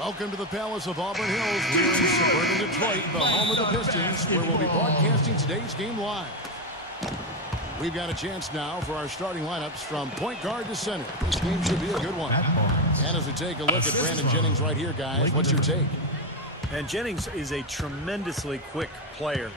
Welcome to the Palace of Auburn Hills. We're in suburban Detroit, the home of the Pistons, where we'll be broadcasting today's game live. We've got a chance now for our starting lineups from point guard to center. This game should be a good one. And as we take a look at Brandon Jennings right here, guys, what's your take? And Jennings is a tremendously quick player,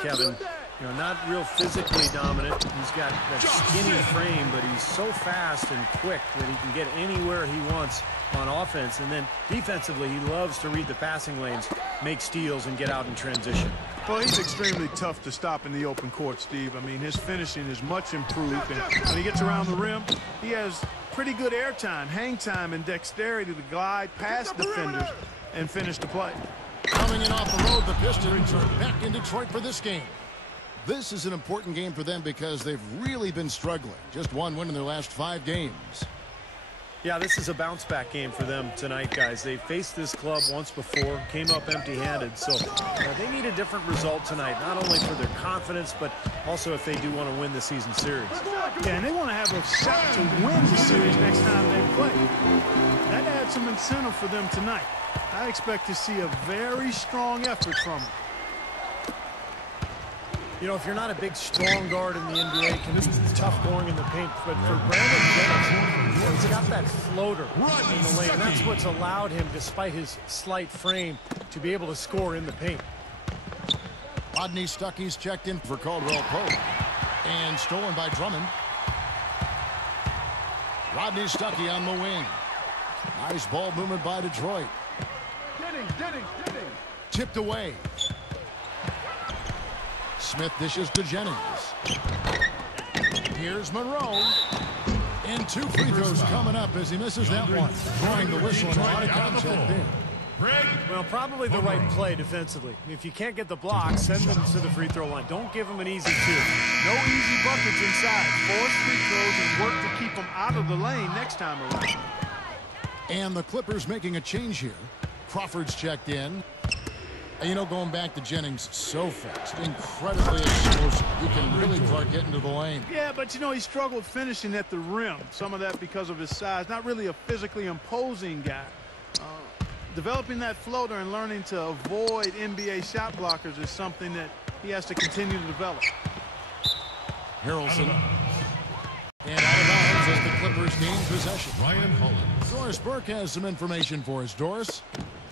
Kevin. You know, not real physically dominant. He's got that skinny frame, but he's so fast and quick that he can get anywhere he wants on offense. And then defensively, he loves to read the passing lanes, make steals, and get out in transition. Well, he's extremely tough to stop in the open court, Steve. I mean, his finishing is much improved. And when he gets around the rim, he has pretty good air time, hang time, and dexterity to glide past defenders and finish the play. Coming in off the road, the Pistons are back in Detroit for this game. This is an important game for them because they've really been struggling. Just one win in their last 5 games. Yeah, this is a bounce-back game for them tonight, guys. They faced this club once before, came up empty-handed, so they need a different result tonight, not only for their confidence, but also if they do want to win the season series. Yeah, and they want to have a shot to win the series next time they play. That adds some incentive for them tonight. I expect to see a very strong effort from them. You know, if you're not a big, strong guard in the NBA, it can be tough going in the paint. But for Brandon Jennings, he's got that floater in the lane. And that's what's allowed him, despite his slight frame, to be able to score in the paint. Rodney Stuckey's checked in for Caldwell Pope. And stolen by Drummond. Rodney Stuckey on the wing. Nice ball movement by Detroit. Jennings. Tipped away. Smith dishes to Jennings. Here's Monroe. And 2 free throws coming up as he misses that one. Drawing the whistle and a lot of contact there. Well, probably the right play defensively. If you can't get the block, send them to the free throw line. Don't give them an easy 2. No easy buckets inside. Force free throws and work to keep them out of the lane next time around. And the Clippers making a change here. Crawford's checked in. And, you know, going back to Jennings, so fast, incredibly explosive. You can really start getting to the lane. Yeah, but, you know, he struggled finishing at the rim. Some of that because of his size. Not really a physically imposing guy. Developing that floater and learning to avoid NBA shot blockers is something that he has to continue to develop. Harrelson. And out of bounds as the Clippers gain possession. Ryan Hollins. Doris Burke has some information for us. Doris?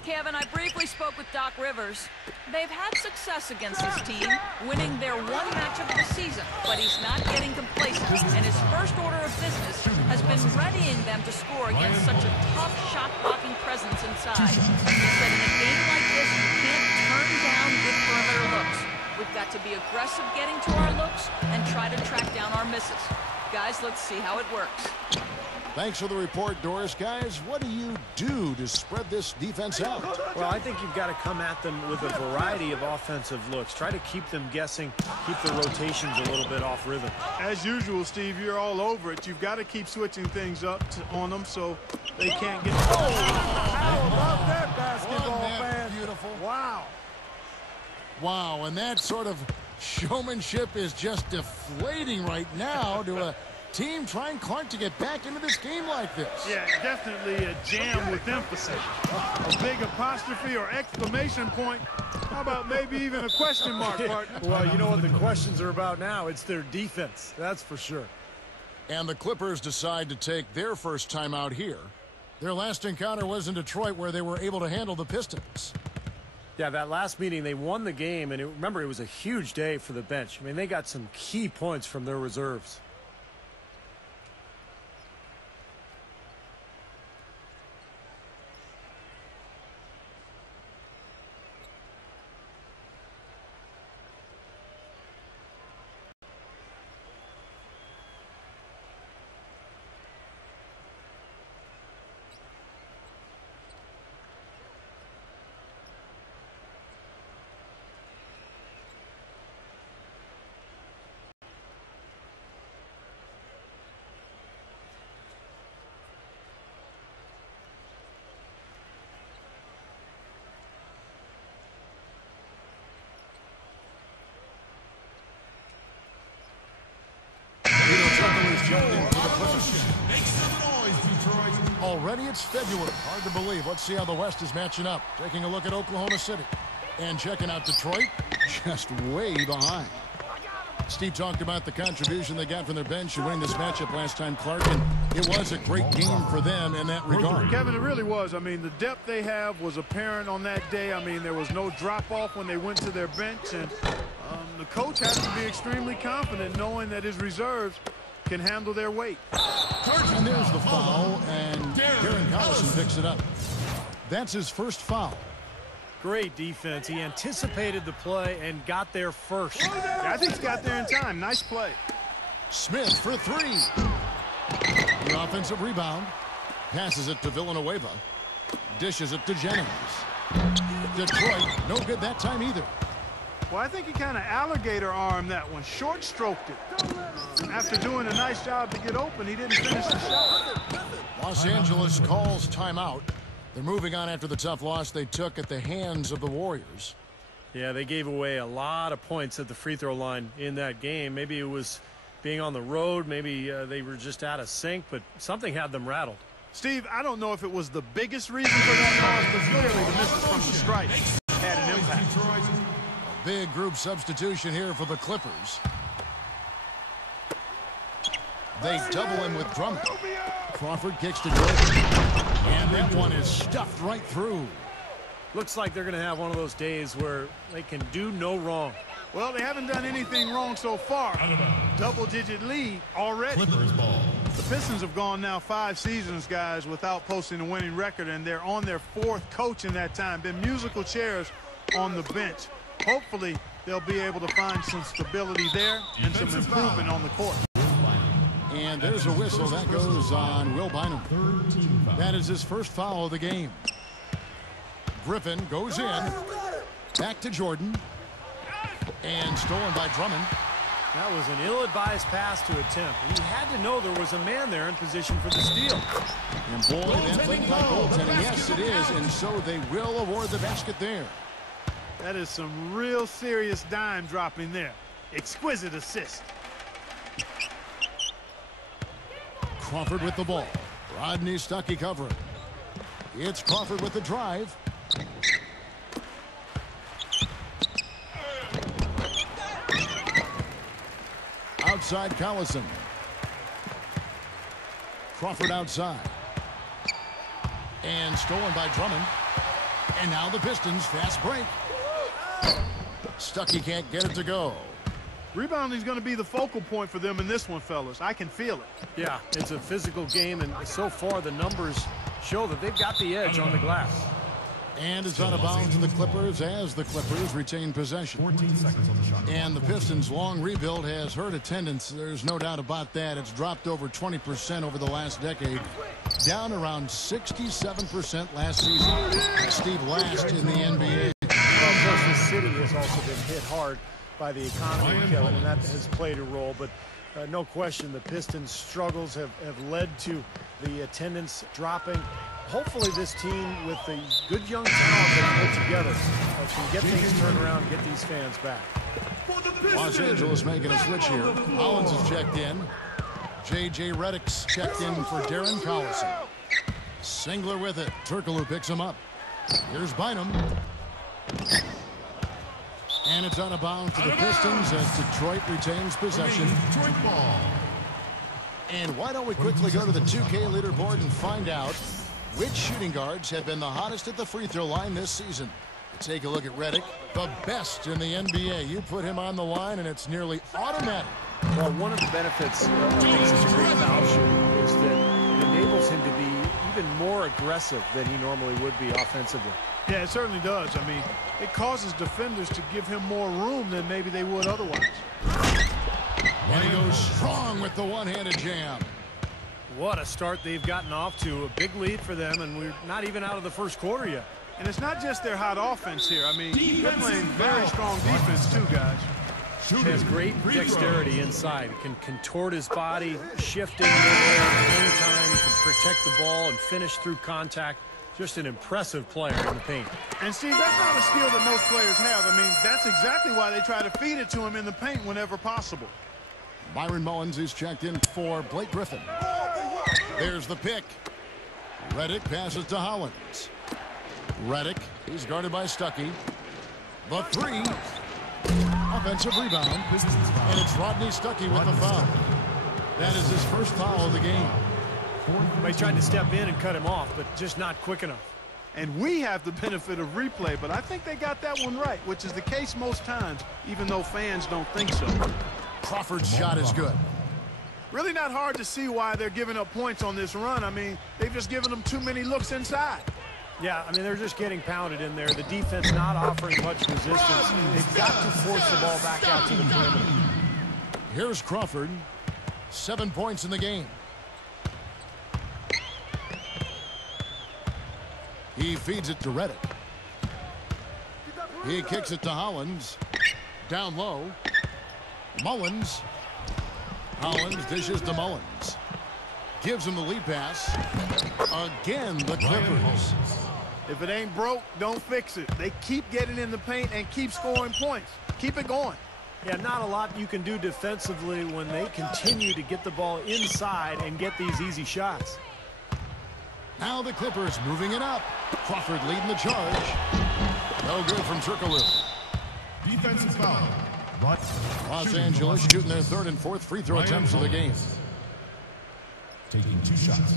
Kevin, I briefly spoke with Doc Rivers. They've had success against his team, winning their one matchup of the season, but he's not getting complacent, and his first order of business has been readying them to score against such a tough shot-blocking presence inside. He said in a game like this, you can't turn down good perimeter looks. We've got to be aggressive getting to our looks and try to track down our misses. Guys, let's see how it works. Thanks for the report, Doris. Guys, what do you do to spread this defense out? Well, I think you've got to come at them with a variety of offensive looks. Try to keep them guessing, keep the rotations a little bit off rhythm. As usual, Steve, you're all over it. You've got to keep switching things up on them so they can't get... Oh, how about that basketball, man? Beautiful. Wow. Wow, and that sort of showmanship is just deflating right now to a team trying Clark to get back into this game like this. Yeah, definitely a jam with emphasis. A big apostrophe or exclamation point. How about maybe even a question mark, partner? Well, you know what the questions are about now. It's their defense, that's for sure. And the Clippers decide to take their first time out here. Their last encounter was in Detroit where they were able to handle the Pistons. Yeah, that last meeting, they won the game, and remember, it was a huge day for the bench. I mean, they got some key points from their reserves. already it's February. Hard to believe. Let's see how the West is matching up. Taking a look at Oklahoma City. And checking out Detroit, just way behind. Steve talked about the contribution they got from their bench in winning this matchup last time, Clark, and it was a great game for them in that regard. Kevin, it really was. I mean, the depth they have was apparent on that day. I mean, there was no drop-off when they went to their bench, and the coach has to be extremely confident knowing that his reserves can handle their weight. And there's the foul, and Darren Collison picks it up. That's his first foul. Great defense. He anticipated the play and got there first. Yeah, I think he got there in time. Nice play. Smith for three. The offensive rebound. Passes it to Villanueva. Dishes it to Jennings. Detroit, no good that time either. Well, I think he kind of alligator armed that one. Short stroked it. After doing a nice job to get open, he didn't finish the shot. Los Angeles calls timeout. They're moving on after the tough loss they took at the hands of the Warriors. Yeah, they gave away a lot of points at the free throw line in that game. Maybe it was being on the road. Maybe they were just out of sync, but something had them rattled. Steve, I don't know if it was the biggest reason for that loss, but clearly the misses from the stripe had an impact. A big group substitution here for the Clippers. They double him with Drummond. Crawford kicks to Jordan. And that one is stuffed right through. Looks like they're going to have one of those days where they can do no wrong. Well, they haven't done anything wrong so far. Double-digit lead already. Clippers ball. The Pistons have gone now 5 seasons, guys, without posting a winning record, and they're on their 4th coach in that time. Been musical chairs on the bench. Hopefully, they'll be able to find some stability there and some improvement on the court. And there's a whistle that goes on Will Bynum. That is his first foul of the game. Griffin goes in. Back to Jordan. And stolen by Drummond. That was an ill-advised pass to attempt. He had to know there was a man there in position for the steal. And boy, that looked like goaltending. Yes, it is. And so they will award the basket there. That is some real serious dime dropping there. Exquisite assist. Crawford with the ball. Rodney Stuckey covering. It's Crawford with the drive. Outside Collison. Crawford outside. And stolen by Drummond. And now the Pistons fast break. Stuckey can't get it to go. Rebounding is going to be the focal point for them in this one, fellas. I can feel it. Yeah, it's a physical game, and so far the numbers show that they've got the edge on the glass. And it's out of bounds to the Clippers as the Clippers retain possession. 14 seconds on the shot. And the Pistons' long rebuild has hurt attendance. There's no doubt about that. It's dropped over 20% over the last decade, down around 67% last season. Steve, last in the NBA. Well, of course, the city has also been hit hard by the economy, Kevin, and that has played a role. But no question, the Pistons' struggles have led to the attendance dropping. Hopefully this team, with the good young talent they put together, can get things turned around and get these fans back. Los Angeles making a switch here. Hollins is checked in. J.J. Redick's checked in for Darren Collison. Singler with it. Turkoglu picks him up. Here's Bynum. And it's out of bounds to the Pistons as Detroit retains possession. Detroit ball. And why don't we quickly go to the 2K leaderboard and find out which shooting guards have been the hottest at the free throw line this season. Take a look at Redick, the best in the NBA. You put him on the line and it's nearly automatic. Well, one of the benefits of being such a great foul shooter is that it enables him to be even more aggressive than he normally would be offensively. Yeah, it certainly does. I mean, it causes defenders to give him more room than maybe they would otherwise. And he goes strong with the one-handed jam. What a start they've gotten off to. A big lead for them, and we're not even out of the first quarter yet. And it's not just their hot offense here. I mean, they're playing very strong defense too, guys. He has great dexterity inside. He can contort his body, shifting anytime. He can protect the ball and finish through contact. Just an impressive player in the paint. And, Steve, that's not a skill that most players have. I mean, that's exactly why they try to feed it to him in the paint whenever possible. Byron Mullins is checked in for Blake Griffin. There's the pick. Redick passes to Hollins. Redick, he's guarded by Stuckey. The three. Offensive rebound. And it's Rodney Stuckey with the foul. That is his first foul of the game. They tried to step in and cut him off, but just not quick enough. And we have the benefit of replay, but I think they got that one right, which is the case most times, even though fans don't think so. Crawford's shot is good. Really not hard to see why they're giving up points on this run. I mean, they've just given them too many looks inside. Yeah, I mean, they're just getting pounded in there. The defense not offering much resistance. They've got to force the ball back out to the perimeter. Here's Crawford. 7 points in the game. He feeds it to Redick. He kicks it to Hollins. Down low. Mullins. Hollins dishes to Mullins. Gives him the lead pass. Again, the Clippers. If it ain't broke, don't fix it. They keep getting in the paint and keep scoring points. Keep it going. Yeah, not a lot you can do defensively when they continue to get the ball inside and get these easy shots. Now the Clippers moving it up. Crawford leading the charge. No good from Turkoglu. Defensive foul. Los Angeles shooting their third and fourth free throw attempts of the game. Taking 2 shots.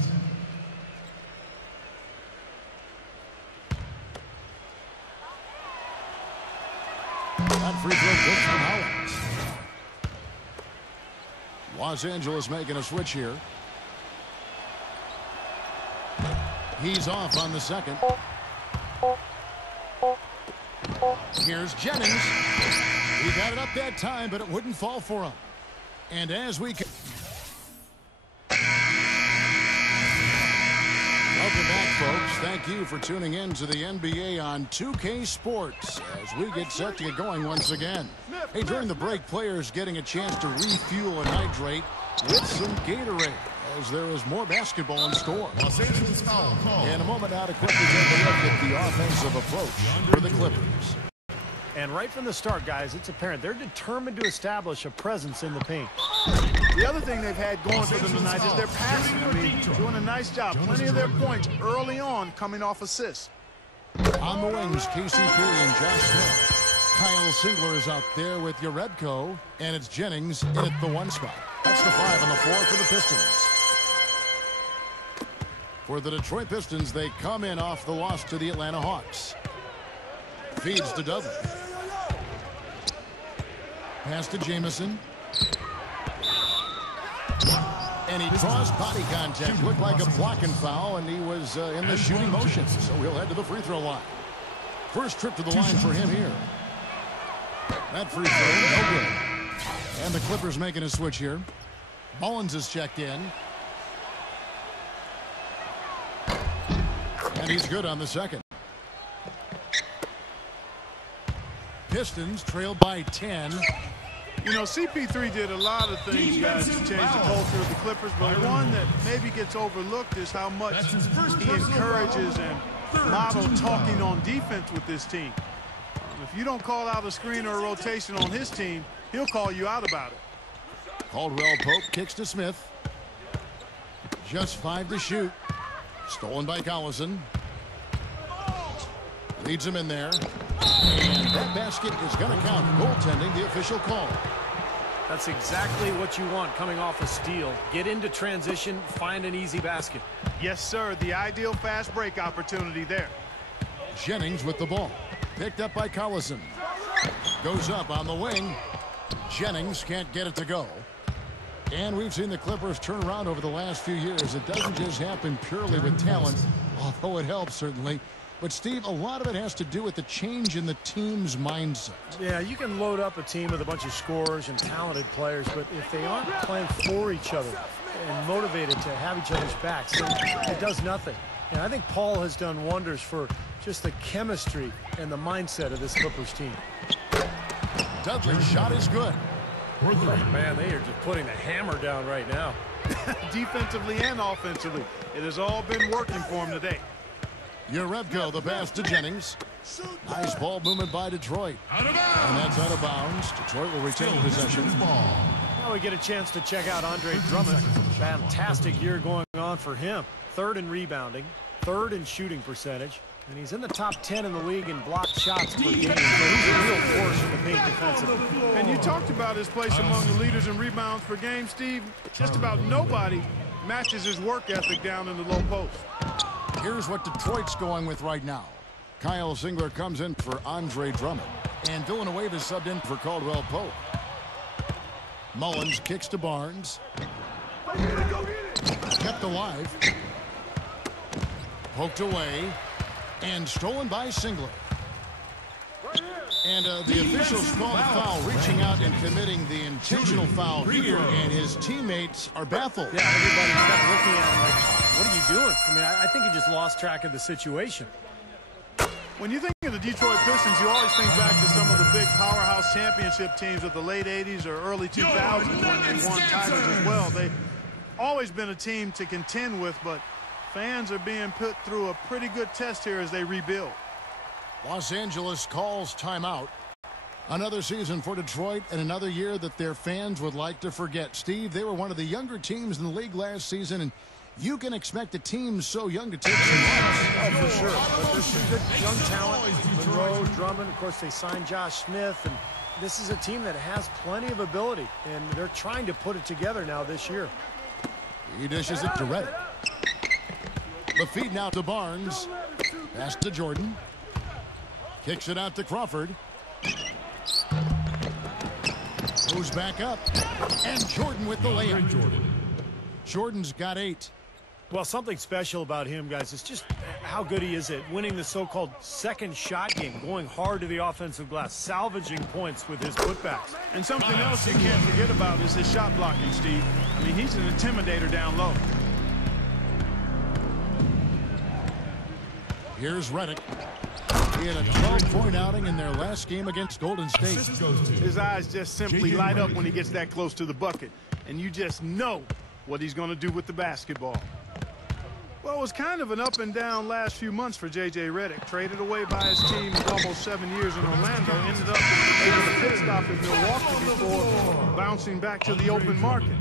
That free throw good from Hollins. Los Angeles making a switch here. He's off on the second. Here's Jennings. He got it up that time, but it wouldn't fall for him. And as we can... Welcome back, folks. Thank you for tuning in to the NBA on 2K Sports as we get set to get going once again. Hey, during the break, players getting a chance to refuel and hydrate with some Gatorade as there is more basketball in store. Los Angeles foul call. In a moment now to quickly take a look at the offensive approach for the Clippers. And right from the start, guys, it's apparent they're determined to establish a presence in the paint. The other thing they've had going for them tonight is their passing. I mean, doing a nice job. Plenty of their points early on coming off assists. On the wings, KCP and Josh Smith. Kyle Singler is out there with Yarebko, and it's Jennings in at the 1 spot. That's the 5 and the 4 for the Pistons. For the Detroit Pistons, they come in off the loss to the Atlanta Hawks. Feeds to Dudley. Pass to Jamison. And he draws body contact. Looked like a blocking foul, and he was in the shooting motion. So he'll head to the free throw line. First trip to the line for him here. That free throw, no good. And the Clippers making a switch here. Mullins is checked in. And he's good on the second. Pistons trailed by 10. You know, CP3 did a lot of things, guys, to change the culture of the Clippers, but one that maybe gets overlooked is how much he encourages and models talking on defense with this team. If you don't call out a screen or a rotation on his team, he'll call you out about it. Caldwell Pope kicks to Smith. Just 5 to shoot. Stolen by Collison. Leads him in there. And that basket is going to count. Goaltending, the official call. That's exactly what you want coming off a steal. Get into transition, find an easy basket. Yes, sir. The ideal fast break opportunity there. Jennings with the ball. Picked up by Collison. Goes up on the wing. Jennings can't get it to go. And we've seen the Clippers turn around over the last few years. It doesn't just happen purely with talent, although it helps certainly. But, Steve, a lot of it has to do with the change in the team's mindset. Yeah, you can load up a team with a bunch of scorers and talented players, but if they aren't playing for each other and motivated to have each other's backs, it does nothing. And I think Paul has done wonders for just the chemistry and the mindset of this Clippers team. Dudley's shot is good. Oh, man, they are just putting the hammer down right now. Defensively and offensively. It has all been working for him today. Yarebko, the pass to Jennings. Nice ball movement by Detroit. And that's out of bounds. Detroit will retain possession. Now Now we get a chance to check out Andre Drummond. Fantastic year going on for him. 3rd in rebounding, 3rd in shooting percentage, and he's in the top 10 in the league in blocked shots per game. So he's a real force in the paint defensively. And you talked about his place among the leaders in rebounds per game, Steve. Just about nobody matches his work ethic down in the low post. Here's what Detroit's going with right now. Kyle Singler comes in for Andre Drummond, and Villanueva is subbed in for Caldwell Pope. Mullins kicks to Barnes. Kept alive. Poked away. And stolen by Singler. And the officials call a foul, reaching out and committing the intentional foul here, and his teammates are baffled. Yeah, everybody's kind of looking at him like, what are you doing? I mean, I think he just lost track of the situation. When you think of the Detroit Pistons, you always think back to some of the big powerhouse championship teams of the late 80s or early 2000s when they won titles as well. They've always been a team to contend with, but fans are being put through a pretty good test here as they rebuild. Los Angeles calls timeout. Another season for Detroit and another year that their fans would like to forget. Steve, they were one of the younger teams in the league last season, and you can expect a team so young to take some loss. Oh, for sure. But there's some good young talent. Monroe, Drummond, of course, they signed Josh Smith, and this is a team that has plenty of ability, and they're trying to put it together now this year. He dishes it to Reddick. The feed now to Barnes. Pass to Jordan. Kicks it out to Crawford. Goes back up. And Jordan with the layup. Jordan's got 8. Well, something special about him, guys, is just how good he is at winning the so-called second shot game, going hard to the offensive glass, salvaging points with his putbacks. And something else you can't forget about is his shot blocking, Steve. I mean, he's an intimidator down low. Here's Reddick. He had a 12-point outing in their last game against Golden State. His eyes just simply light up when he gets that close to the bucket. And you just know what he's going to do with the basketball. Well, it was kind of an up and down last few months for J.J. Redick. Traded away by his team with almost 7 years in Orlando. Ended up able to pit stop in Milwaukee before bouncing back to the open market.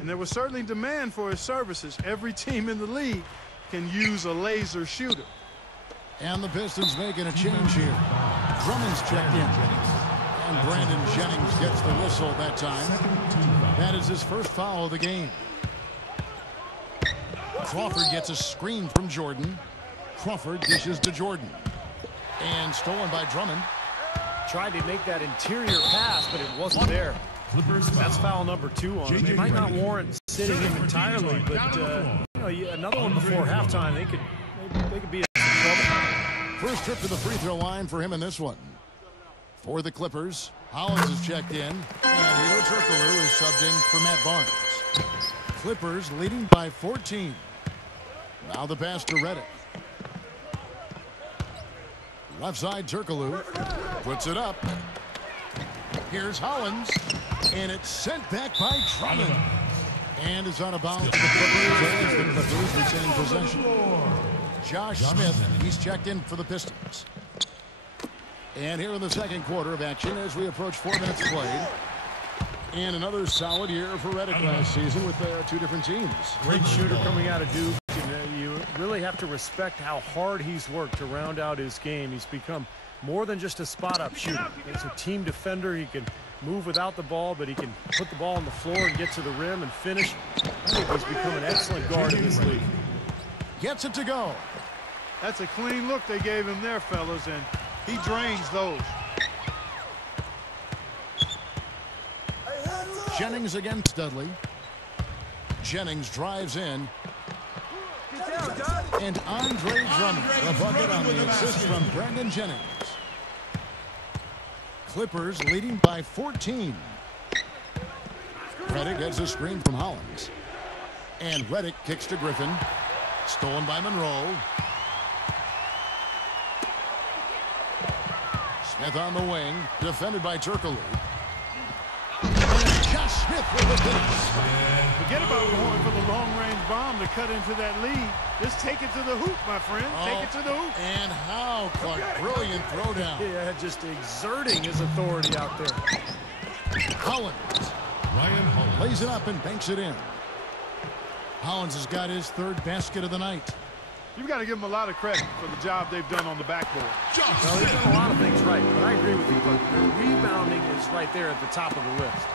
And there was certainly demand for his services. Every team in the league can use a laser shooter. And the Pistons making a change here. Drummond's checked in. And Brandon Jennings gets the whistle that time. That is his first foul of the game. Crawford gets a screen from Jordan. Crawford dishes to Jordan. And stolen by Drummond. Tried to make that interior pass, but it wasn't there. That's foul number 2 on him. It might not warrant sitting him entirely, but you know, another one before halftime, they could be in trouble. First trip to the free throw line for him in this one. For the Clippers, Hollins is checked in, and Hedo Turkoglu is subbed in for Matt Barnes. Clippers leading by 14. Now the pass to Reddick. Left side, Turkoglu puts it up. Here's Hollins, and it's sent back by Drummond. And it's out of bounds to the Clippers as the Clippers retain possession. Josh Smith, he's checked in for the Pistons. And here in the second quarter of action as we approach 4 minutes played. And another solid year for Reddick last season with 2 different teams. Great shooter coming out of Duke. And, you really have to respect how hard he's worked to round out his game. He's become more than just a spot-up shooter. He's a team defender. He can move without the ball, but he can put the ball on the floor and get to the rim and finish. I think he's become an excellent guard in this league. Gets it to go. That's a clean look they gave him there, fellas, and he drains those. Jennings against Dudley. Jennings drives in. And Andre Drummond, the bucket on the assist from Brandon Jennings. Clippers leading by 14. Reddick gets a screen from Hollins. And Reddick kicks to Griffin. Stolen by Monroe. Smith on the wing, defended by Turkoglu. And Josh Smith with the finish. Forget about going for the long-range bomb to cut into that lead. Just take it to the hoop, my friend. Take it to the hoop. And how, Clark, brilliant throwdown. Yeah, just exerting his authority out there. Hollins Lays it up and banks it in. Hollins has got his third basket of the night. You've got to give them a lot of credit for the job they've done on the backboard. Well, they've done a lot of things right, but I agree with you. But their rebounding is right there at the top of the list.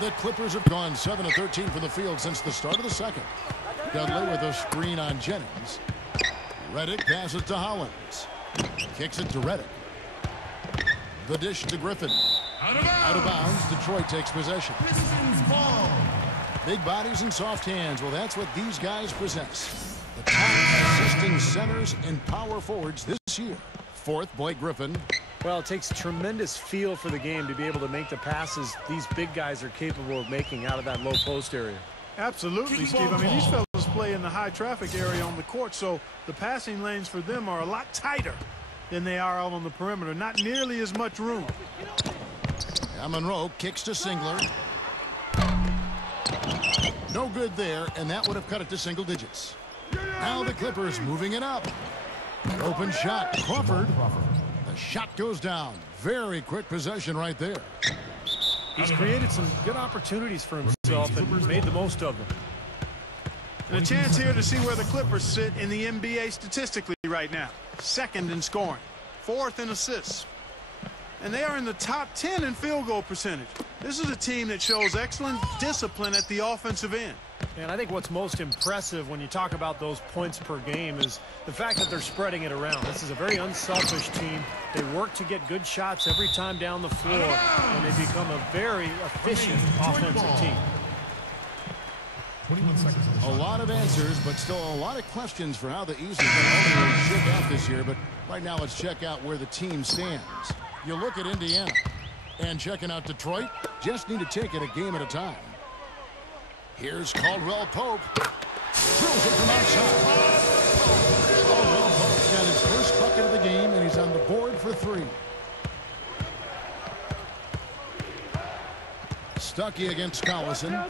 The Clippers have gone 7 of 13 from the field since the start of the second. Dudley with a screen on Jennings. Redick passes to Hollins. Kicks it to Redick. The dish to Griffin. Out of bounds. Detroit takes possession. Pistons ball. Big bodies and soft hands. Well, that's what these guys possess. The top assisting centers and power forwards this year. Fourth, Blake Griffin. Well, it takes tremendous feel for the game to be able to make the passes these big guys are capable of making out of that low post area. Absolutely, Steve. I mean, these fellas play in the high traffic area on the court, so the passing lanes for them are a lot tighter than they are out on the perimeter. Not nearly as much room. Monroe kicks to Singler. No good there, and that would have cut it to single digits. Now the Clippers moving it up. Open shot, Crawford. The shot goes down. Very quick possession right there. He's created some good opportunities for himself and made the most of them. And a chance here to see where the Clippers sit in the NBA statistically right now. Second in scoring, fourth in assists. And they are in the top 10 in field goal percentage. This is a team that shows excellent discipline at the offensive end. And I think what's most impressive when you talk about those points per game is the fact that they're spreading it around. This is a very unselfish team. They work to get good shots every time down the floor, and they become a very efficient offensive team. 21 seconds. A lot of answers, but still a lot of questions for how the East is going to shake out this year. But right now, let's check out where the team stands. You look at Indiana, and checking out Detroit, just need to take it a game at a time. Here's Caldwell Pope. Throws it from outside. Caldwell Pope's got his first bucket of the game, and he's on the board for 3. Stuckey against Collison.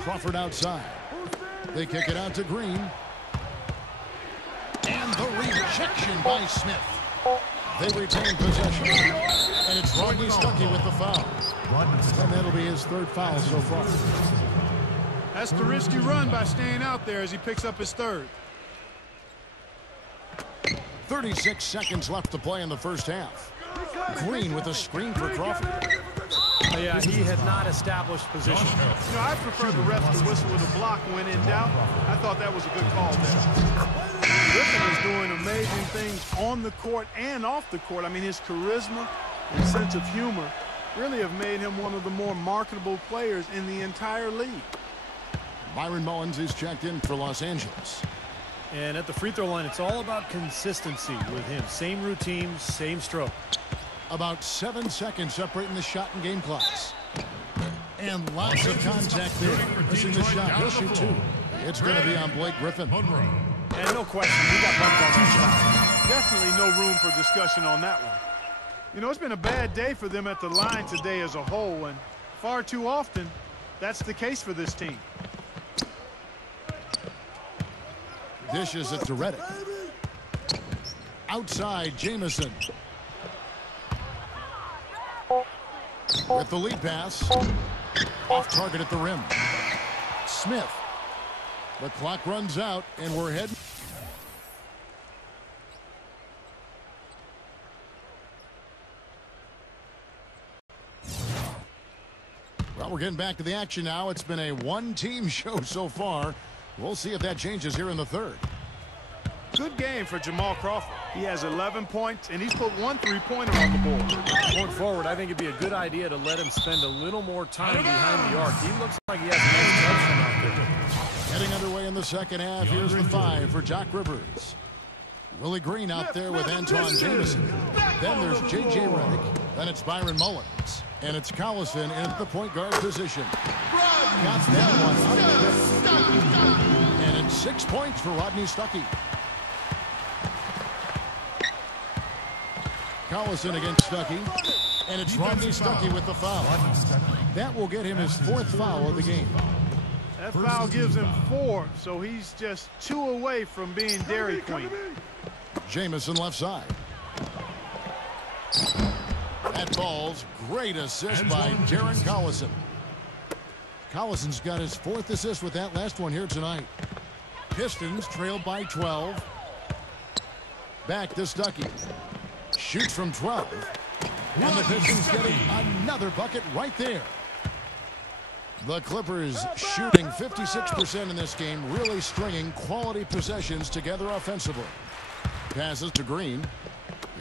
Crawford outside. They kick it out to Green. And the rejection by Smith. They retain possession. And it's Rodney Stuckey with the foul. And that'll be his third foul so far. That's the risky run by staying out there as he picks up his third. 36 seconds left to play in the first half. Green with a screen for Crawford. Oh, yeah, he had not established position. You know, I prefer the refs to whistle with a block when in doubt. I thought that was a good call there. Griffin is doing amazing things on the court and off the court. I mean, his charisma and sense of humor really have made him one of the more marketable players in the entire league. Byron Mullins is checked in for Los Angeles. And at the free throw line, it's all about consistency with him. Same routine, same stroke. About 7 seconds separating the shot and game clocks. And lots of contact there. Missing the shot. He'll shoot 2. It's going to be on Blake Griffin. And no question, he got bumped on that shot. Definitely no room for discussion on that one. You know, it's been a bad day for them at the line today as a whole, and far too often, that's the case for this team. Dishes it to Redick. Outside, Jamison. With the lead pass. Off target at the rim. Smith. The clock runs out, and we're heading. Well, we're getting back to the action now. It's been a one-team show so far. We'll see if that changes here in the third. Good game for Jamal Crawford. He has 11 points, and he's put 1 3-pointer on the board. Going forward, I think it'd be a good idea to let him spend a little more time behind the arc. He looks like he has a nice touch from out there. Getting underway in the second half. Here's the 5 for Doc Rivers. Willie Green out there with Antoine Jamison. Then there's J.J. Redick. Then it's Byron Mullins. And it's Collison in at the point guard position. Got that one up. And it's 6 points for Rodney Stuckey. Collison against Stuckey. And it's Rodney Stuckey with the foul. That will get him his 4th foul of the game. That foul gives him 4, so he's just 2 away from being Dairy Queen. Jamison left side. That ball's great assist by Darren Collison. Collison's got his 4th assist with that last one here tonight. Pistons trailed by 12. Back to Stuckey. Shoots from 12. And the Pistons getting another bucket right there. The Clippers shooting 56% in this game, really stringing quality possessions together offensively. Passes to Green.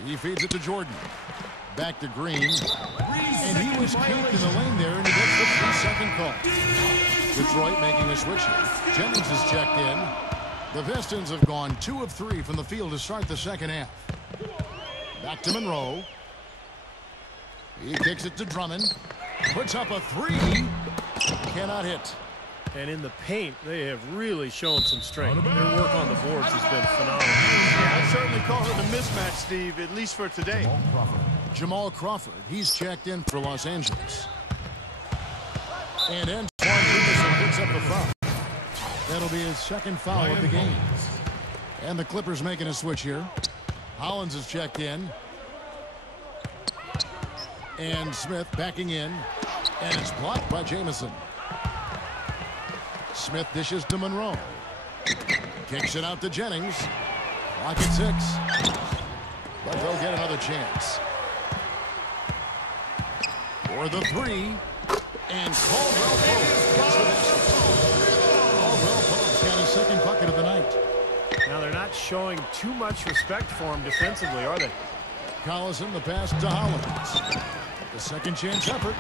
He feeds it to Jordan. Back to Green. And he was camped in the lane there, and he gets the 3-second call. Detroit making a switch here. Jennings is checked in. The Pistons have gone 2 of 3 from the field to start the second half. Back to Monroe. He kicks it to Drummond. Puts up a 3. Cannot hit. And in the paint, they have really shown some strength. Their work on the boards has been phenomenal. Yeah, I certainly call it a mismatch, Steve, at least for today. Jamal Crawford, he's checked in for Los Angeles. And Antoine Jameson picks up the foul. That'll be his 2nd foul of the game. And the Clippers making a switch here. Hollins is checked in. And Smith backing in. And it's blocked by Jameson. Smith dishes to Monroe. Kicks it out to Jennings. Clock at 6. But they'll get another chance. For the 3. And Caldwell Pope gets the basket. Caldwell Pope's got his 2nd bucket of the night. Now they're not showing too much respect for him defensively, are they? Collison, the pass to Hollins. The 2nd chance effort.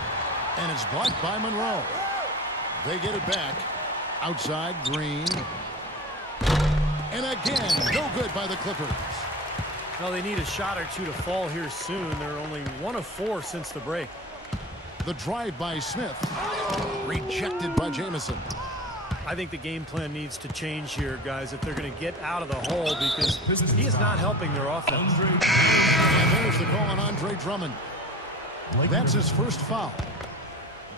And it's blocked by Monroe. They get it back. Outside, Green. And again, no good by the Clippers. Well, they need a shot or two to fall here soon. They're only 1 of 4 since the break. The drive by Smith. Rejected by Jameson. I think the game plan needs to change here, guys, if they're going to get out of the hole, because he is not helping their offense. And there's the call on Andre Drummond. That's his 1st foul.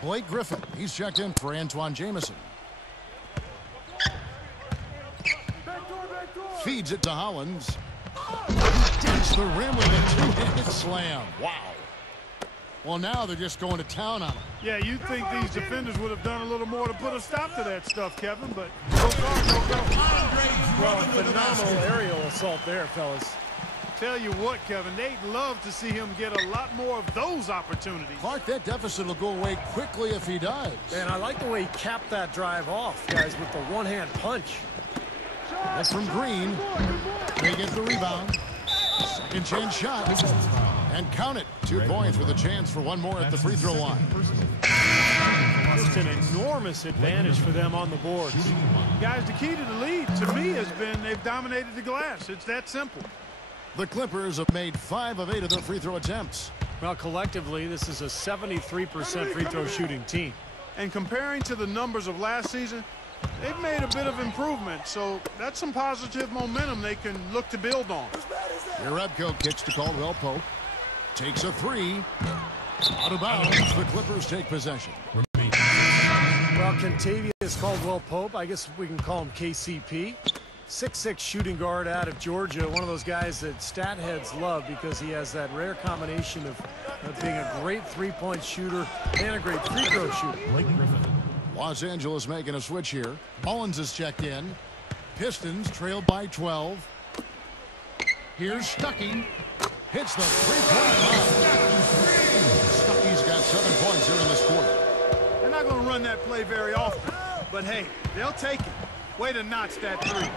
Blake Griffin, he's checked in for Antoine Jameson. Feeds it to Hollins. Dents the rim with a 2-handed slam. Wow. Well, now they're just going to town on him. Yeah, you'd think these defenders would have done a little more to put a stop to that stuff, Kevin, but so far, no go. Well, phenomenal aerial assault there, fellas. Tell you what, Kevin, they'd love to see him get a lot more of those opportunities. Clark, that deficit will go away quickly if he does. And I like the way he capped that drive off, guys, with the one-hand punch. That's from Green. They get the rebound. 2nd chance shot. And count it. 2 points with a chance for one more at the free throw line. Just an enormous advantage for them on the boards. Guys, the key to the lead, to me, has been they've dominated the glass. It's that simple. The Clippers have made 5 of 8 of their free throw attempts. Well, collectively, this is a 73% free throw shooting team. And comparing to the numbers of last season, they've made a bit of improvement, so that's some positive momentum they can look to build on. Jerebko kicks to Caldwell Pope. Takes a 3. Out of bounds. The Clippers take possession. Well, Kentavious Caldwell Pope, I guess we can call him KCP. 6'6" shooting guard out of Georgia. One of those guys that stat heads love because he has that rare combination of being a great three-point shooter and a great free throw shooter. Los Angeles making a switch here. Mullins is checked in. Pistons trailed by 12. Here's Stuckey. Hits the three-point line. Stuckey's got 7 points here in this quarter. They're not going to run that play very often, but hey, they'll take it. Way to notch that 3.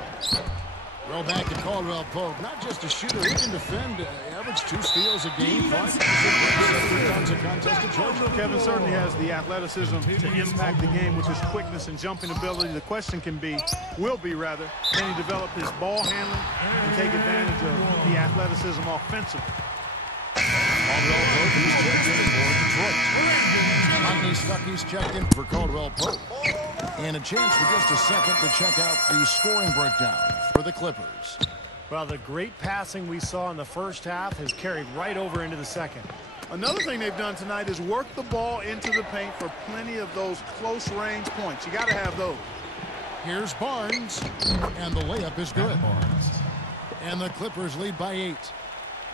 Throw back to Caldwell Pope. Not just a shooter, he can defend. Average 2 steals a game. 5 times a contest at Georgia. Kevin certainly has the athleticism to impact the game with his quickness and jumping ability. The question can be, can he develop his ball handling and take advantage of the athleticism offensively? Caldwell Pope, he's checked in for Detroit. Rodney Stuckey's checked in for Caldwell Pope. And a chance for just a second to check out the scoring breakdown for the Clippers. Well, the great passing we saw in the first half has carried right over into the second. Another thing they've done tonight is work the ball into the paint for plenty of those close-range points. You got to have those. Here's Barnes, and the layup is good. And the Clippers lead by 8.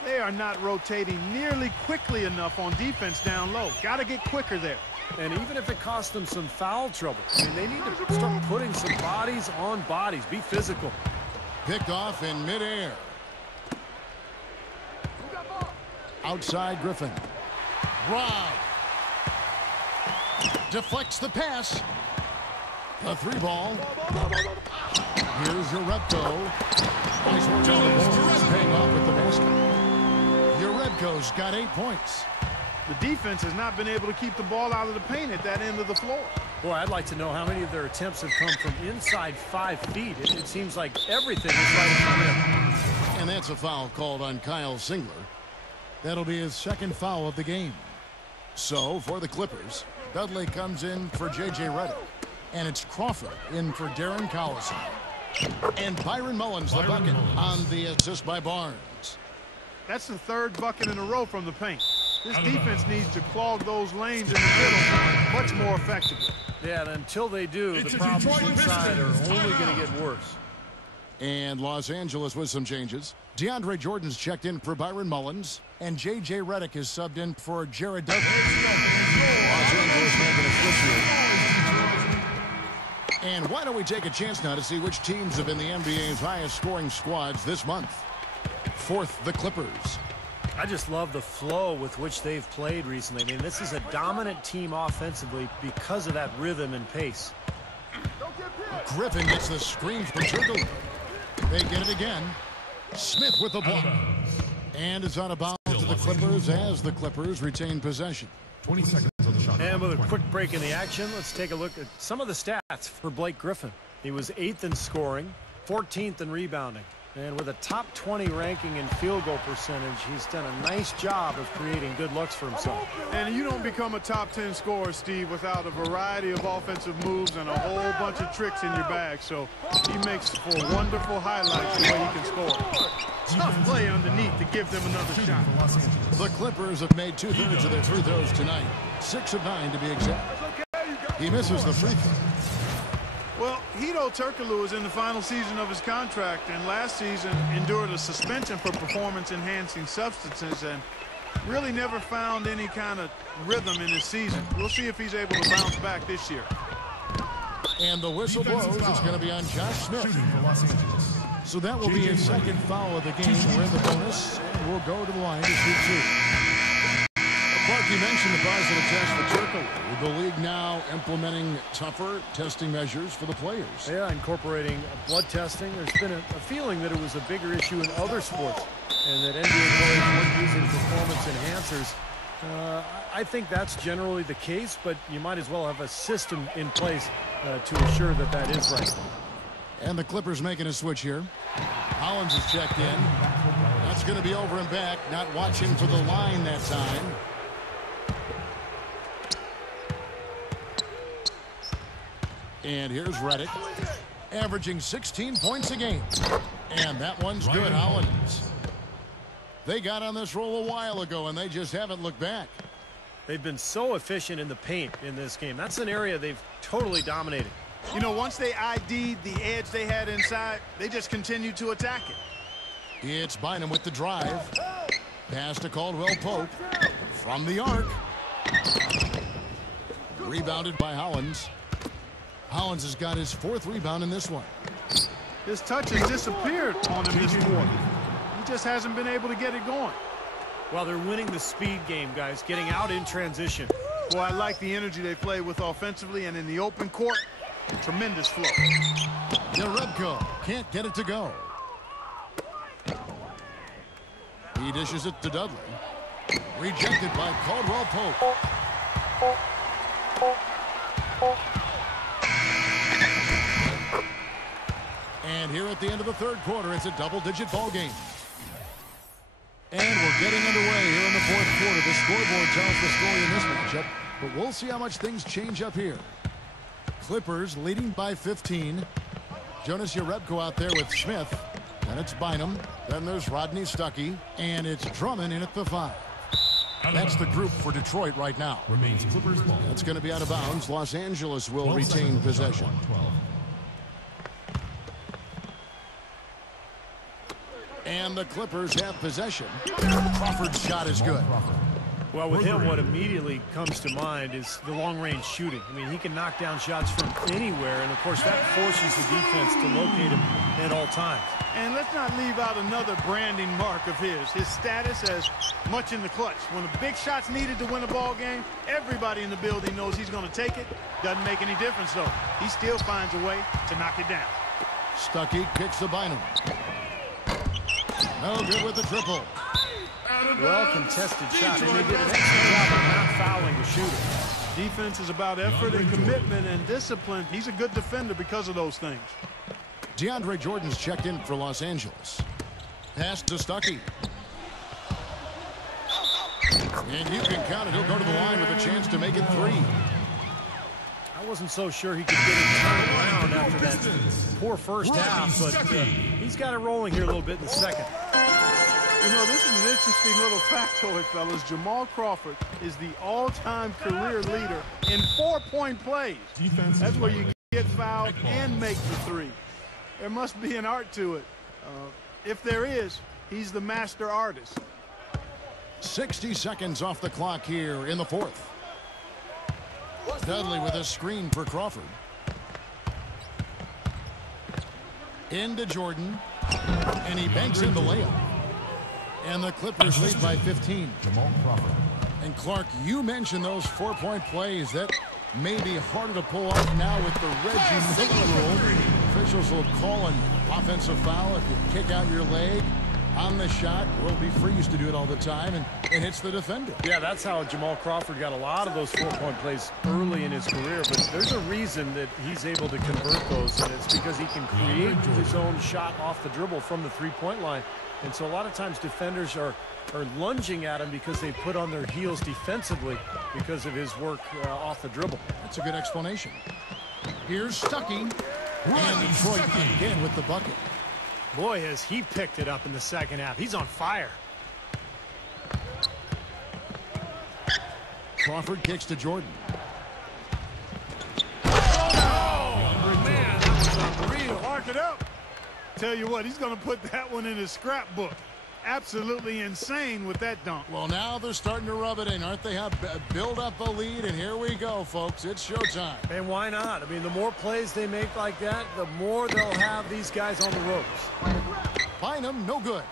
They are not rotating nearly quickly enough on defense down low. Got to get quicker there. And even if it costs them some foul trouble, I mean, they need to start putting some bodies on bodies. Be physical. Picked off in midair. Outside Griffin. Rob. Deflects the pass. The 3-ball. Here's Urebko. Nice work on the boards. Paying off with the basket. Urebko's got 8 points. The defense has not been able to keep the ball out of the paint at that end of the floor. Boy, I'd like to know how many of their attempts have come from inside 5 feet. It seems like everything is right at the rim. And that's a foul called on Kyle Singler. That'll be his 2nd foul of the game. So, for the Clippers, Dudley comes in for J.J. Redick. And it's Crawford in for Darren Collison. And Byron Mullins, the bucket, on the assist by Barnes. That's the 3rd bucket in a row from the paint. This defense needs to clog those lanes in the middle much more effectively. Yeah, and until they do, the problems inside are only going to get worse. And Los Angeles with some changes. DeAndre Jordan's checked in for Byron Mullins. And J.J. Redick is subbed in for Jared Dudley. Los Angeles making a switch here. And why don't we take a chance now to see which teams have been the NBA's highest scoring squads this month. 4th, the Clippers. I just love the flow with which they've played recently. I mean, this is a dominant team offensively because of that rhythm and pace. Griffin gets the screen for Turtle. They get it again. Smith with the block. And it's out of bounds to the Clippers as the Clippers retain possession. 20 seconds on the shot. And with a quick break in the action, let's take a look at some of the stats for Blake Griffin. He was 8th in scoring, 14th in rebounding. And with a top 20 ranking in field goal percentage, he's done a nice job of creating good looks for himself. And you don't become a top 10 scorer, Steve, without a variety of offensive moves and a whole bunch of tricks in your bag. So he makes for wonderful highlights the way he can score. Tough play underneath to give them another shot. The Clippers have made 2/3 of their free throws tonight. 6 of 9 to be exact. He misses the free throw. Well, Hedo Turkoglu is in the final season of his contract, and last season endured a suspension for performance-enhancing substances and really never found any kind of rhythm in his season. We'll see if he's able to bounce back this year. And the whistle blows. It's going to be on Josh Smith. So that will be his 2nd foul of the game. We're in the bonus, and we'll go to the line to shoot 2. Clark, you mentioned the positive test for Turkoglu. The league now implementing tougher testing measures for the players. Yeah, incorporating blood testing. There's been a feeling that it was a bigger issue in other sports and that NBA players weren't using performance enhancers. I think that's generally the case, but you might as well have a system in place to assure that that is right. And the Clippers making a switch here. Hollins is checked in. That's going to be over and back. Not watching for the line that time. And here's Redick, averaging 16 points a game. And that one's good, Hollins. They got on this roll a while ago, and they just haven't looked back. They've been so efficient in the paint in this game. That's an area they've totally dominated. You know, once they ID'd the edge they had inside, they just continued to attack it. It's Bynum with the drive. Pass to Caldwell Pope from the arc. Rebounded by Hollins. Hollins has got his 4th rebound in this one. His touch has disappeared on him this quarter. He just hasn't been able to get it going. Well, they're winning the speed game, guys, getting out in transition. Boy, I like the energy they play with offensively, and in the open court, tremendous flow. Urebko can't get it to go. He dishes it to Dudley. Rejected by Caldwell Pope. And here at the end of the 3rd quarter, it's a double-digit ball game. And we're getting underway here in the 4th quarter. The scoreboard tells the story in this matchup, but we'll see how much things change up here. Clippers leading by 15. Jonas Urebko out there with Smith. Then it's Bynum. Then there's Rodney Stuckey. And it's Drummond in at the 5. That's the group for Detroit right now. Remains Clippers ball. That's going to be out of bounds. Los Angeles will retain possession. And the Clippers have possession. Crawford's shot is good. Well, with him, what immediately comes to mind is the long-range shooting. I mean, he can knock down shots from anywhere, and, of course, that forces the defense to locate him at all times. And let's not leave out another branding mark of his status as much in the clutch. When the big shot's needed to win a ball game, everybody in the building knows he's going to take it. Doesn't make any difference, though. He still finds a way to knock it down. Stuckey kicks the Bynum. No good with the triple. Well contested shot, and they did an excellent job of not fouling the shooter. Defense is about effort and commitment and discipline. He's a good defender because of those things. DeAndre Jordan's checked in for Los Angeles. Pass to Stuckey. And you can count it. He'll go to the line with a chance to make it 3. I wasn't so sure he could get it turned around after that poor first half, but he's got it rolling here a little bit in the second. You know, this is an interesting little factoid, fellas. Jamal Crawford is the all-time career leader in 4-point plays. That's where you get fouled and make the 3. There must be an art to it. If there is, he's the master artist. 60 seconds off the clock here in the 4th. Dudley with a screen for Crawford. Into Jordan. And he banks in the layup. And the Clippers lead by 15. Jamal Crawford. And Clark, you mentioned those 4-point plays. That may be harder to pull off now with the Reggie Miller rule. Officials will call an offensive foul if you kick out your leg on the shot. World B. Free used to do it all the time, and it hits the defender. Yeah, that's how Jamal Crawford got a lot of those 4-point plays early in his career, but there's a reason that he's able to convert those, and it's because he can create his own shot off the dribble from the 3-point line. And so a lot of times defenders are lunging at him because they put on their heels defensively because of his work off the dribble. That's a good explanation. Here's Stuckey. And Detroit again with the bucket. Boy, has he picked it up in the second half. He's on fire. Crawford kicks to Jordan. Oh, man, that was unreal. Mark it up. Tell you what, he's going to put that one in his scrapbook. Absolutely insane with that dunk. Well, now they're starting to rub it in, aren't they? Build up a lead, and here we go, folks. It's showtime. And why not? I mean, the more plays they make like that, the more they'll have these guys on the ropes. Bynum, no good.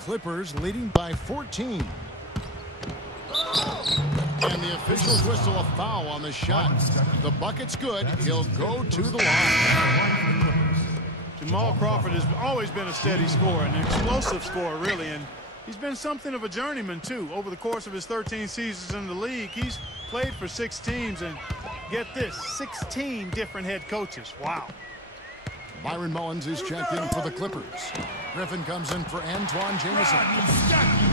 Clippers leading by 14. And the officials whistle a foul on the shot. The bucket's good. He'll go to the line. Jamal Crawford has always been a steady scorer, an explosive scorer, really, and he's been something of a journeyman, too. Over the course of his 13 seasons in the league, he's played for 6 teams, and get this, 16 different head coaches. Wow. Byron Mullins is checked in for the Clippers. Griffin comes in for Antoine Jamison.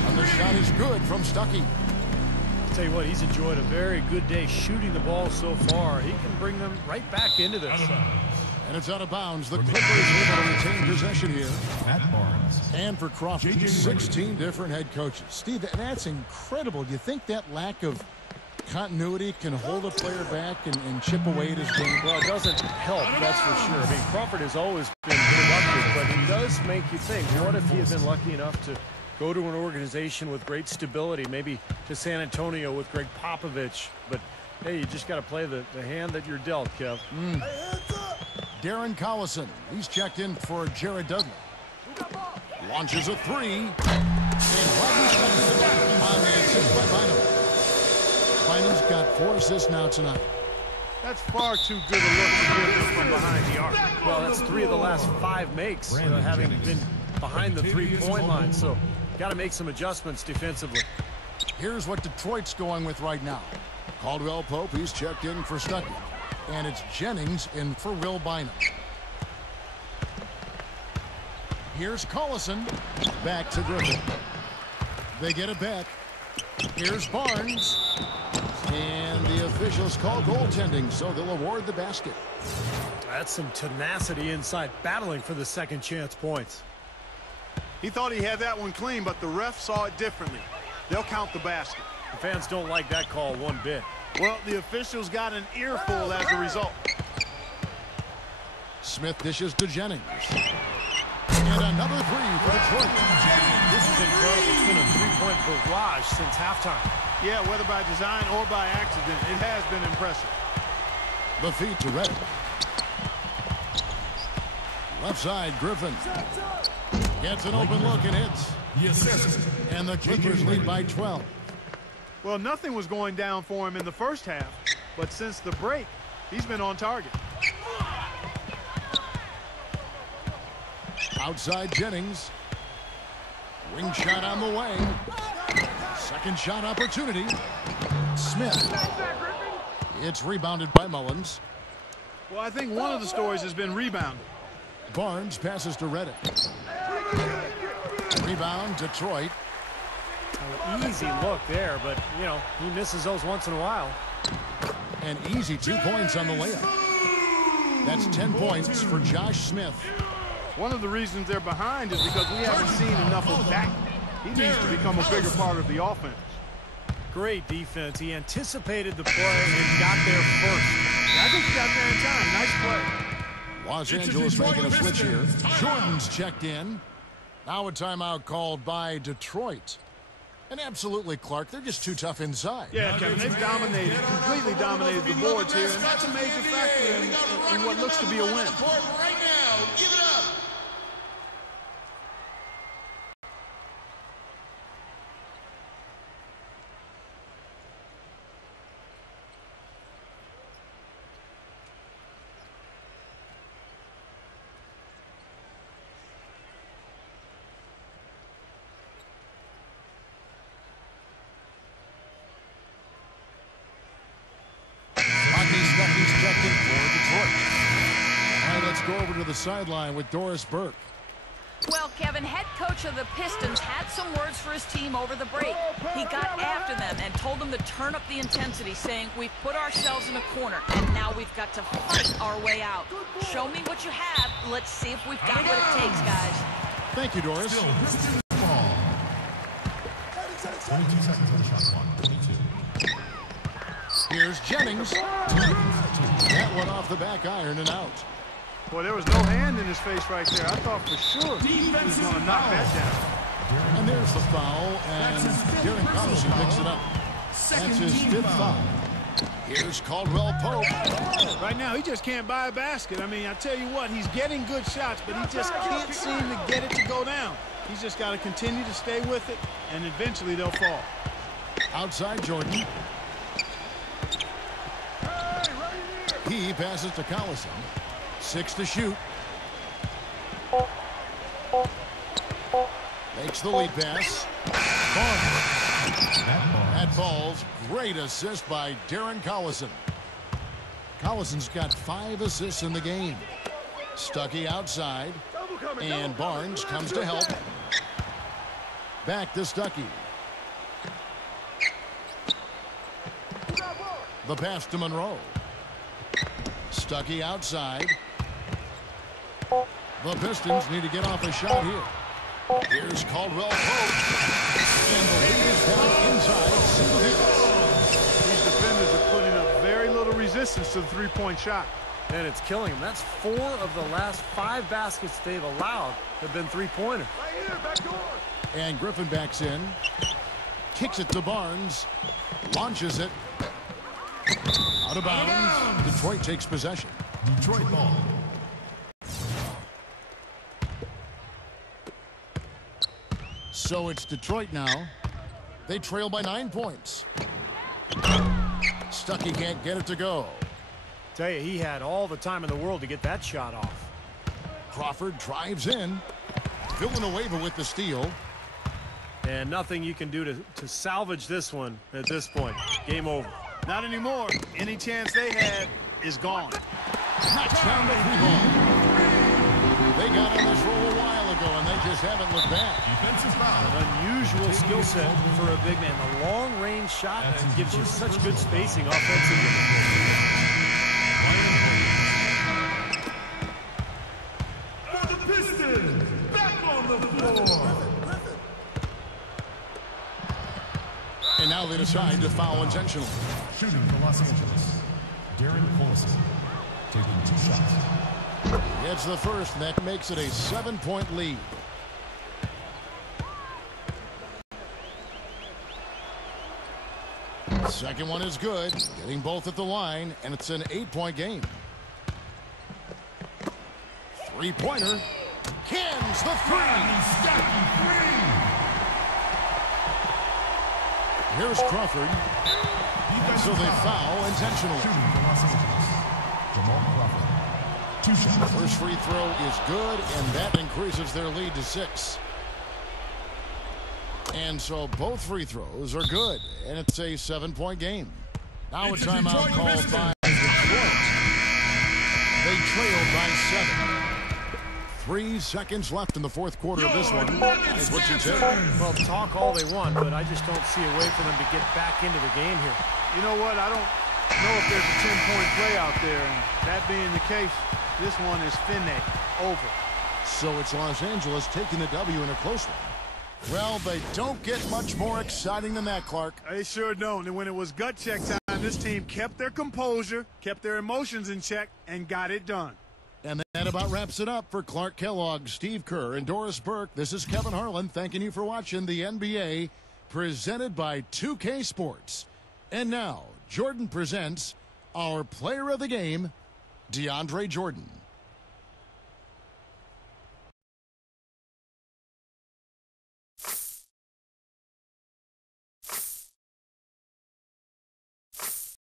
And the shot is good from Stuckey. I'll tell you what, he's enjoyed a very good day shooting the ball so far. He can bring them right back into this. And it's out of bounds. The Clippers able to retain possession here. Matt Barnes. And for Crawford, 16 different head coaches. Steve, that's incredible. Do you think that lack of continuity can hold a player back and chip away at his game? Well, it doesn't help, that's for sure. I mean, Crawford has always been productive, but it does make you think, what if he had been lucky enough to go to an organization with great stability, maybe to San Antonio with Greg Popovich, but hey, you just got to play the hand that you're dealt, Kev. Darren Collison, he's checked in for Jared Dudley. Launches a 3. And Rodney on the assist by Bynum. Bynum's got 4 assists now tonight. That's far too good a look to give him from behind the arc. Well, that's 3 of the last 5 makes, having been behind the 3-point line. So, got to make some adjustments defensively. Here's what Detroit's going with right now. Caldwell Pope, he's checked in for Stuckey. And it's Jennings in for Will Bynum. Here's Collison. Back to Griffin. They get it back. Here's Barnes. And the officials call goaltending, so they'll award the basket. That's some tenacity inside, battling for the second chance points. He thought he had that one clean, but the ref saw it differently. They'll count the basket. The fans don't like that call one bit. Well, the officials got an earful as a result. Smith dishes to Jennings. And another 3 for the Detroit. This is incredible. It's been a three-point barrage since halftime. Yeah, whether by design or by accident, it has been impressive. The feed to Reddick. Left side, Griffin. Gets an open look and hits. And the Clippers lead by 12. Well, nothing was going down for him in the first half, but since the break, he's been on target. Outside Jennings. Wing shot on the way. Second shot opportunity. Smith. It's rebounded by Mullins. Well, I think one of the stories has been rebounded. Barnes passes to Reddick. Rebound, Detroit. An easy look there, but, you know, he misses those once in a while. An easy 2 points on the layup. That's 10 points for Josh Smith. One of the reasons they're behind is because we haven't seen enough of that. He needs to become a bigger part of the offense. Great defense. He anticipated the play and got there first. I think he got there in time. Nice play. Los Angeles making a switch here. Jordan's checked in. Now a timeout called by Detroit. And absolutely, Clark, they're just too tough inside. Yeah, Kevin, they've dominated, completely dominated the boards here, and that's a major factor in what looks to be a win. Right now, give it up. Go over to the sideline with Doris Burke. Well, Kevin, head coach of the Pistons had some words for his team over the break. He got after them and told them to turn up the intensity, saying, we've put ourselves in a corner, and now we've got to fight our way out. Show me what you have. Let's see if we've got what it takes, guys. Thank you, Doris. 22 seconds on the shot clock. 22. Here's Jennings. That one off the back iron and out. Boy, there was no hand in his face right there. I thought for sure he was going to knock that down. And there's the foul, and Darren Collison picks it up. That's his 5th foul. Here's Caldwell Pope. Right now, he just can't buy a basket. I mean, I tell you what, he's getting good shots, but he just can't seem to get it to go down. He's just got to continue to stay with it, and eventually they'll fall. Outside Jordan. He passes to Collison. 6 to shoot. Makes the lead pass. That ball's great assist by Darren Collison. Collison's got 5 assists in the game. Stuckey outside. And Barnes comes to help. Back to Stuckey. The pass to Monroe. Stuckey outside. The Pistons need to get off a shot here. Here's Caldwell Pope. And the lead is down inside. These defenders are putting up very little resistance to the three-point shot. And it's killing them. That's 4 of the last 5 baskets they've allowed have been three-pointers. And Griffin backs in. Kicks it to Barnes. Launches it. Out of bounds. Detroit takes possession. Detroit ball. So it's Detroit now. They trail by 9 points. Stuckey can't get it to go. Tell you, he had all the time in the world to get that shot off. Crawford drives in. Villanueva with the steal. And nothing you can do to salvage this one at this point. Game over. Not anymore. Any chance they had is gone. Knocks down the 3-ball. They got on this roll a while ago, and they just haven't looked back. Defensive foul. An unusual skill set for a big man. The long-range shot gives you such good spacing offensively. For the Pistons, back on the floor. And now they decide to foul intentionally. Shooting for Los Angeles, Darren Collison, taking 2 shots. It's the first, and that makes it a 7-point lead. Second one is good. Getting both at the line, and it's an 8-point game. Three-pointer. Cans the three. Here's Crawford. And so they foul intentionally. First free throw is good, and that increases their lead to 6. And so both free throws are good, and it's a 7-point game. Now a timeout called by Detroit. They trailed by 7. 3 seconds left in the fourth quarter of this one. Is what you say. Well, talk all they want, but I just don't see a way for them to get back into the game here. You know what? I don't know if there's a 10-point play out there, and that being the case, this one is finite, over. So it's Los Angeles taking the W in a close one. Well, they don't get much more exciting than that, Clark. They sure don't. And when it was gut check time, this team kept their composure, kept their emotions in check, and got it done. And that about wraps it up for Clark Kellogg, Steve Kerr, and Doris Burke. This is Kevin Harlan thanking you for watching the NBA presented by 2K Sports. And now, Jordan presents our player of the game, DeAndre Jordan.